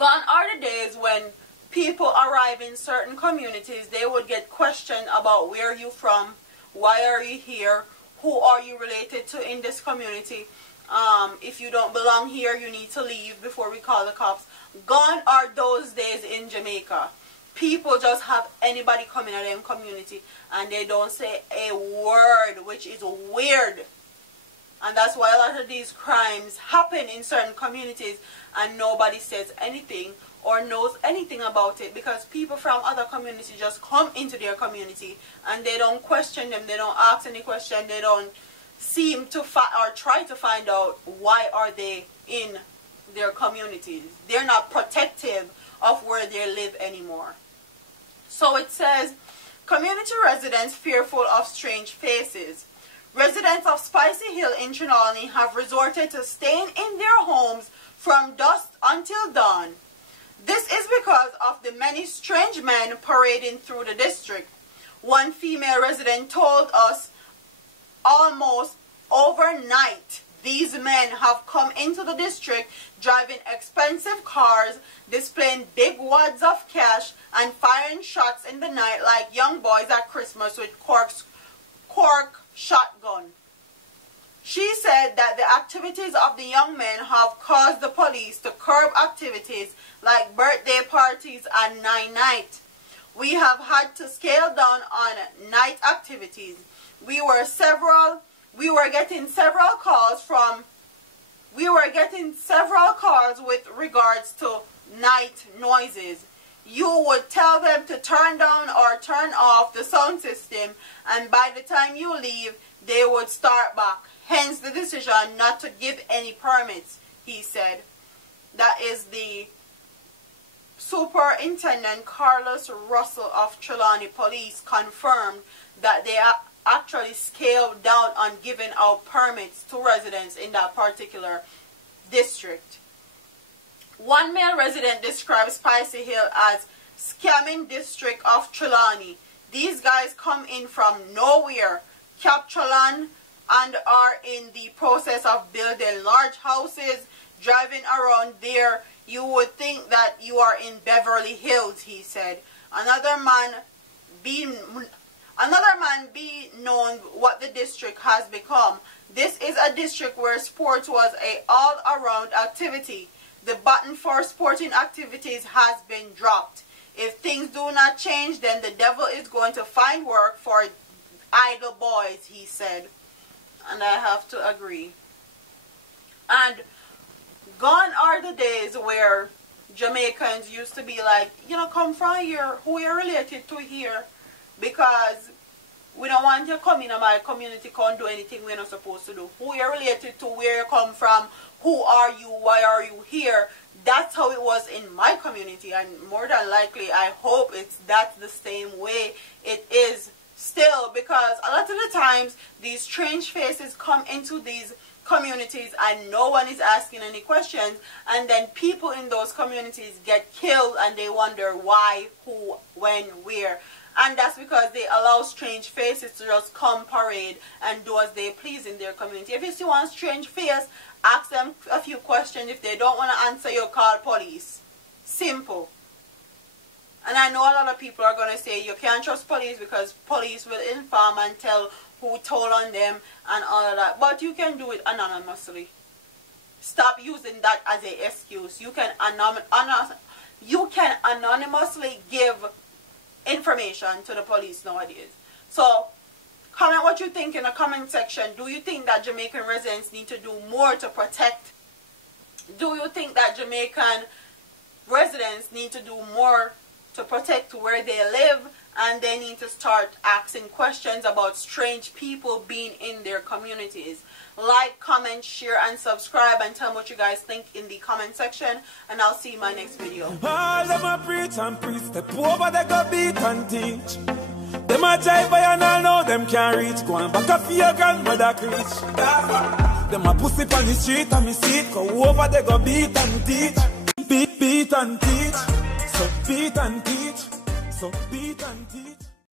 Gone are the days when people arrive in certain communities, they would get questioned about where you from, why are you here, who are you related to in this community. If you don't belong here, you need to leave before we call the cops. Gone are those days in Jamaica. People just have anybody coming at them community and they don't say a word, which is weird. And that's why a lot of these crimes happen in certain communities and nobody says anything or knows anything about it, because people from other communities just come into their community and they don't question them, they don't ask any question, they don't seem to or try to find out why are they in their communities. They're not protective of where they live anymore. So it says, community residents fearful of strange faces. Residents of Spicy Hill in Trelawney have resorted to staying in their homes from dusk until dawn. This is because of the many strange men parading through the district. One female resident told us almost overnight these men have come into the district driving expensive cars, displaying big wads of cash, and firing shots in the night like young boys at Christmas with cork shotgun. She said that the activities of the young men have caused the police to curb activities like birthday parties and night. We have had to scale down on night activities. We were getting several calls with regards to night noises. You would tell them to turn down or turn off the sound system, and by the time you leave, they would start back. Hence the decision not to give any permits, he said. That is the Superintendent Carlos Russell of Trelawney Police confirmed that they actually scaled down on giving out permits to residents in that particular district. One male resident describes Spicy Hill as scamming district of Trelawney. These guys come in from nowhere, capture land, and are in the process of building large houses, driving around there. You would think that you are in Beverly Hills, he said. Another man be known what the district has become. This is a district where sports was a all-around activity. The button for sporting activities has been dropped. If things do not change, then the devil is going to find work for idle boys, he said. And I have to agree. And gone are the days where Jamaicans used to be like, you know, come from here, who you're related to here, because we don't want you to come in my community, can't do anything we're not supposed to do. Who you're related to, where you come from, who are you, why are you here. That's how it was in my community, and more than likely I hope that's the same way it is still, because a lot of the times these strange faces come into these communities and no one is asking any questions, and then people in those communities get killed and they wonder why, who, when, where. And that's because they allow strange faces to just come parade and do as they please in their community. If you see one strange face, ask them a few questions. If they don't want to answer, you call police. Simple. And I know a lot of people are going to say you can't trust police because police will inform and tell who told on them and all of that. But you can do it anonymously. Stop using that as an excuse. You can anonymously give information to the police nowadays. So comment what you think in the comment section. Do you think that Jamaican residents need to do more to protect? Do you think that Jamaican residents need to do more to protect where they live, and they need to start asking questions about strange people being in their communities? Like, comment, share, and subscribe, and tell me what you guys think in the comment section, and I'll see you in my next video. All them a preach and preach, step over they go beat and teach. Them a jive by and all know them can't reach. Go and back up for your grandmother preach. Them a pussy on the street and me see it. Go over they go beat and teach. Beat and teach. So beat and teach. So beat and teach.